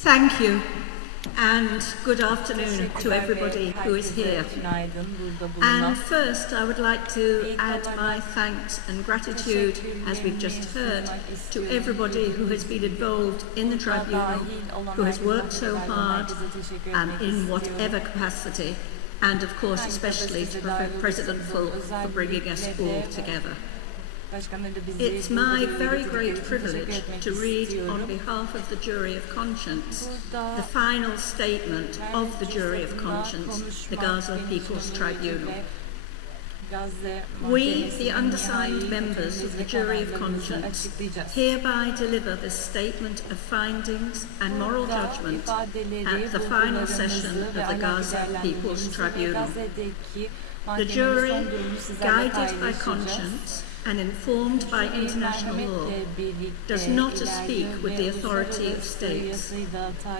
Thank you, and good afternoon to everybody who is here. And first, I would like to add my thanks and gratitude, as we've just heard, to everybody who has been involved in the tribunal, who has worked so hard, in whatever capacity, and of course especially to President Fulk for bringing us all together. It's my very great privilege to read on behalf of the Jury of Conscience the final statement of the Jury of Conscience, the Gaza People's Tribunal. We, the undersigned members of the Jury of Conscience, hereby deliver this statement of findings and moral judgment at the final session of the Gaza People's Tribunal. The jury, guided by conscience and informed by international law, does not speak with the authority of states.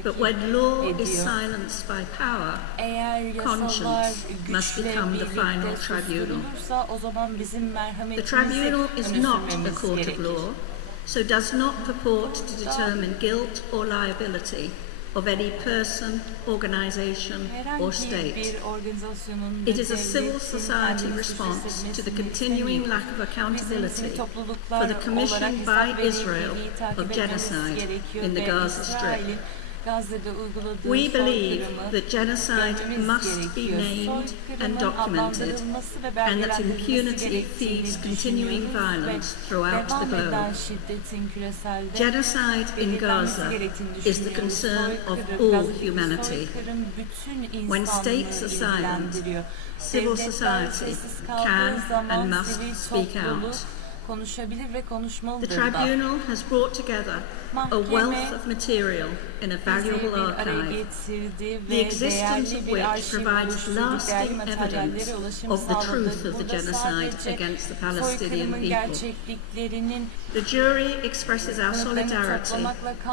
But when law is silenced by power, conscience must become the final tribunal. The tribunal is not a court of law, so does not purport to determine guilt or liability of any person, organisation or state. It is a civil society response to the continuing lack of accountability for the commission by Israel of genocide in the Gaza Strip. We believe that genocide must be named and documented, and that impunity feeds continuing violence throughout the globe. Genocide in Gaza is the concern of all humanity. When states are silent, civil society can and must speak out. The tribunal has brought together a wealth of material in a valuable archive, the existence of which provides lasting evidence of the truth of the genocide against the Palestinian people. The jury expresses our solidarity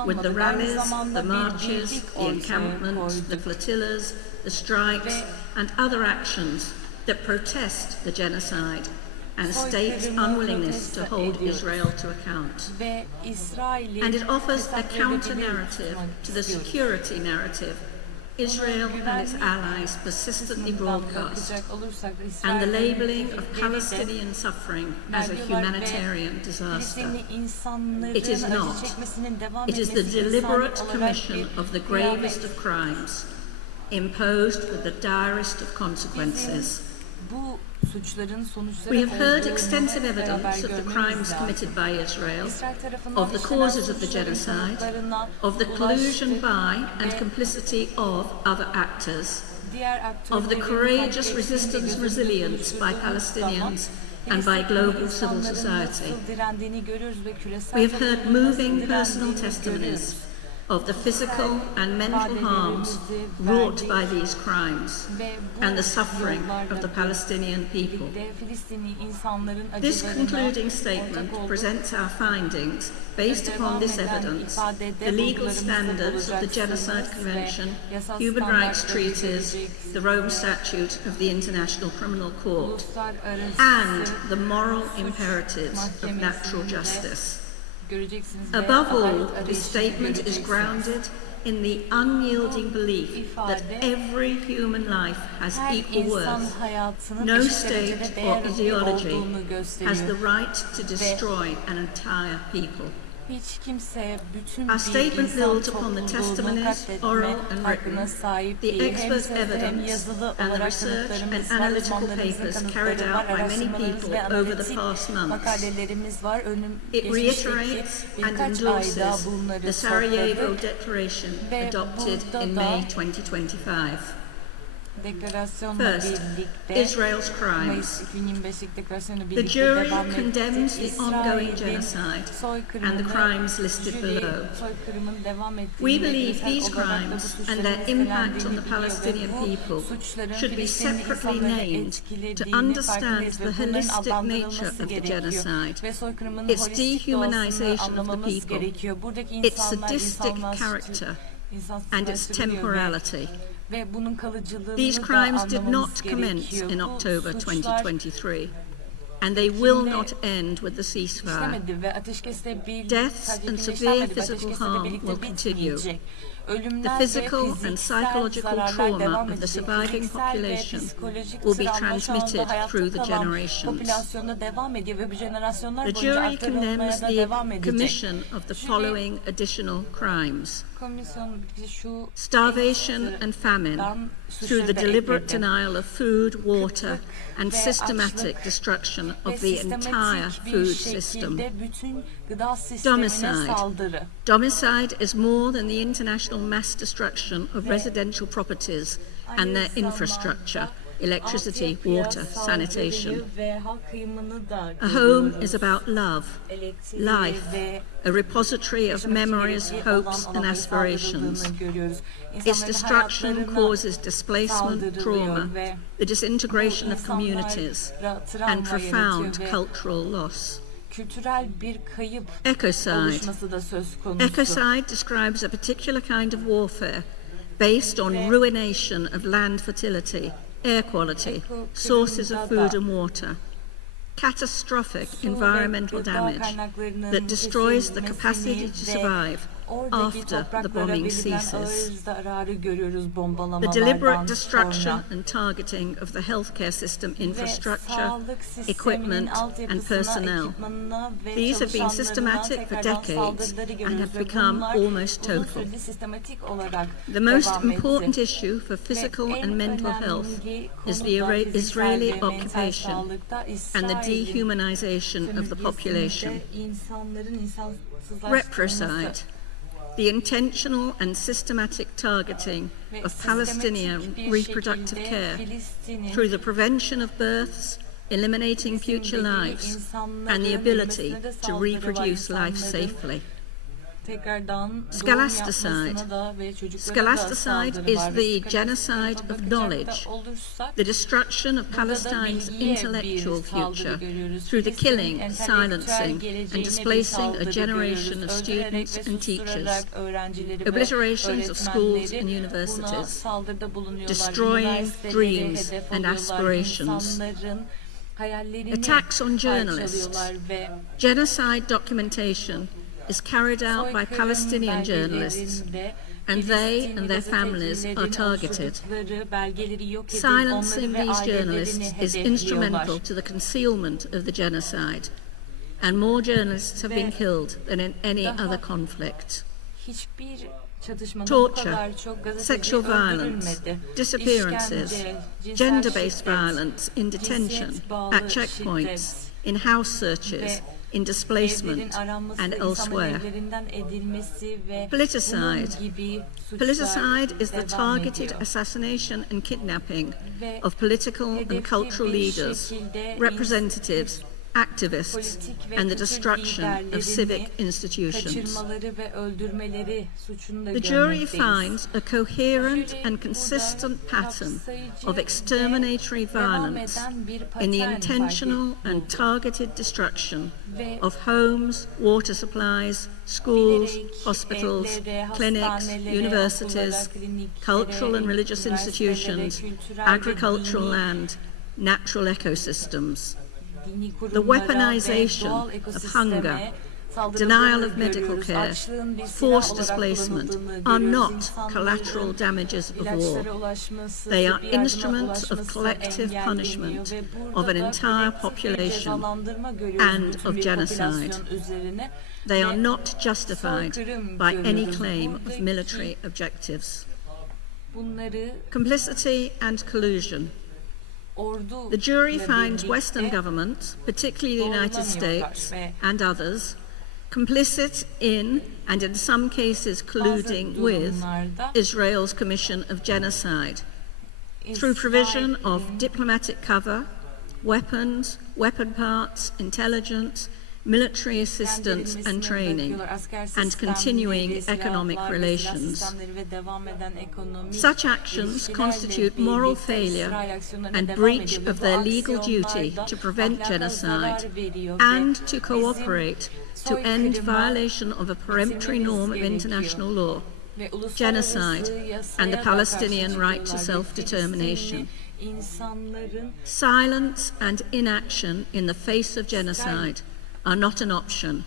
with the rallies, the marches, the encampments, the flotillas, the strikes, and other actions that protest the genocide and states' unwillingness to hold Israel to account. And it offers a counter-narrative to the security narrative Israel and its allies persistently broadcast, and the labelling of Palestinian suffering as a humanitarian disaster. It is not. It is the deliberate commission of the gravest of crimes, imposed with the direst of consequences. We have heard extensive evidence of the crimes committed by Israel, of the causes of the genocide, of the collusion by and complicity of other actors, of the courageous resistance and resilience by Palestinians and by global civil society. We have heard moving personal testimonies of the physical and mental harms wrought by these crimes and the suffering of the Palestinian people. This concluding statement presents our findings based upon this evidence, the legal standards of the Genocide Convention, human rights treaties, the Rome Statute of the International Criminal Court, and the moral imperatives of natural justice. Above all, this statement is grounded in the unyielding belief that every human life has equal worth. No state or ideology has the right to destroy an entire people. Our statement builds upon the testimonies, oral and written, the expert evidence, and the research and analytical papers carried out by many people over the past months. It reiterates and endorses the Sarajevo Declaration adopted in May 2025. First, Israel's crimes. The jury condemns the ongoing genocide and the crimes listed below. We believe these crimes and their impact on the Palestinian people should be separately named to understand the holistic nature of the genocide, its dehumanization of the people, its sadistic character, and its temporality. These crimes did not commence in October 2023. and they will not end with the ceasefire. işlemedi ve ateşkesle Deaths and sadece severe birleştirmedi ve physical ateşkesle harm birlikte will continue. bitmeyecek. The Ölümler physical ve and fiziksel psychological zararlar trauma devam of the edecek. surviving Fiziksel ve population psikolojik will be travma şu anda transmitted hayatta through the kalan generations. popülasyonda devam ediyor ve bu jenerasyonlar The boyunca jury aktarılmaya condemns da the devam edecek. commission of the following additional crimes: Komisyon şu starvation and famine through the deliberate denial of food, water, and systematic destruction of the entire food system. Domicide. Domicide is more than the international mass destruction of residential properties and their infrastructure, electricity, water, sanitation. A home is about love, life, a repository of memories, hopes, and aspirations. Its destruction causes displacement, trauma, the disintegration of communities, and profound cultural loss. Ecocide. Ecocide describes a particular kind of warfare based on ruination of land fertility, air quality, sources of food and water, catastrophic environmental damage that destroys the capacity to survive after the bombing ceases. The deliberate destruction and targeting of the healthcare system infrastructure, equipment, and personnel. These have been systematic for decades and have become almost total. The most important issue for physical and mental health is the Israeli occupation and the dehumanization of the population. Reprocide. The intentional and systematic targeting of Palestinian reproductive care through the prevention of births, eliminating future lives, and the ability to reproduce life safely. Scholasticide. Scholasticide is the genocide of knowledge, the destruction of Palestine's intellectual future through the killing, silencing, and displacing a generation of students and teachers, obliterations of schools and universities, destroying dreams and aspirations. Attacks on journalists. Genocide documentation is carried out by Palestinian journalists, and they and their families are targeted. Silencing these journalists is instrumental to the concealment of the genocide, and more journalists have been killed than in any other conflict. Torture, sexual violence, disappearances, gender-based violence in detention, at checkpoints, in house searches, in displacement and elsewhere. Politicide. Politicide is the targeted assassination and kidnapping of political and cultural leaders, representatives, activists, and the destruction of civic institutions. The jury finds a coherent and consistent pattern of exterminatory violence in the intentional and targeted destruction of homes, water supplies, schools, hospitals, clinics, universities, cultural and religious institutions, agricultural land, natural ecosystems. The weaponization of hunger, denial of medical care, forced displacement are not collateral damages of war. They are instruments of collective punishment of an entire population and of genocide. They are not justified by any claim of military objectives. Complicity and collusion. The jury finds Western governments, particularly the United States and others, complicit in, and in some cases colluding with, Israel's commission of genocide through provision of diplomatic cover, weapons, weapon parts, intelligence, military assistance and training, and continuing economic relations. Such actions constitute moral failure and breach of their legal duty to prevent genocide and to cooperate to end violation of a peremptory norm of international law, ve uluslararası genocide, yasaya and the da Palestinian karşı right to çıkıyorlar. self-determination. İnsanların Silence and inaction in the face of genocide are not an option and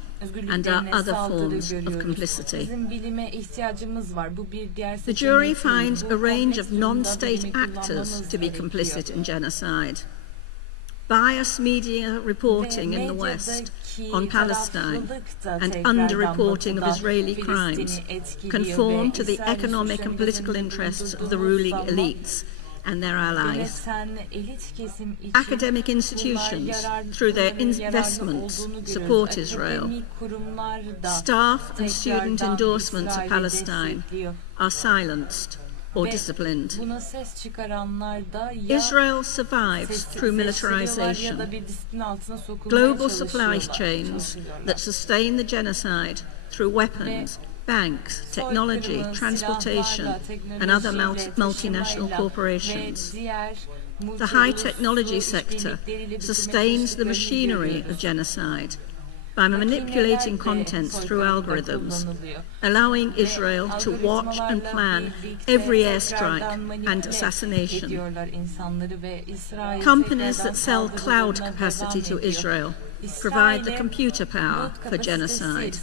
are özgürlüklerine other saldırı forms of görüyoruz. complicity. Bizim bilime ihtiyacımız var. Bu bir diğer The jury seçenek değil. finds Bu a range kompleks of durumda non-state bilimi actors kullanmamız to be gerekiyor. complicit in genocide. Biased media reporting in the West on Palestine and underreporting of Israeli crimes conform to the economic and political interests of the ruling elites and their allies. Academic institutions, through their investments, support Israel. Staff and student endorsements of Palestine are silenced or disciplined. Buna ses çıkaranlar da ya Israel survives through militarization. ya da bir disiplin altına sokulmaya Global supply çalışıyorlar. chains that sustain the genocide through weapons, banks, technology, transportation, and other multinational corporations. The high technology sector sustains the machinery of genocide by manipulating contents through algorithms, allowing Israel to watch and plan every airstrike and assassination. Companies that sell cloud capacity to Israel provide the computer power for genocide.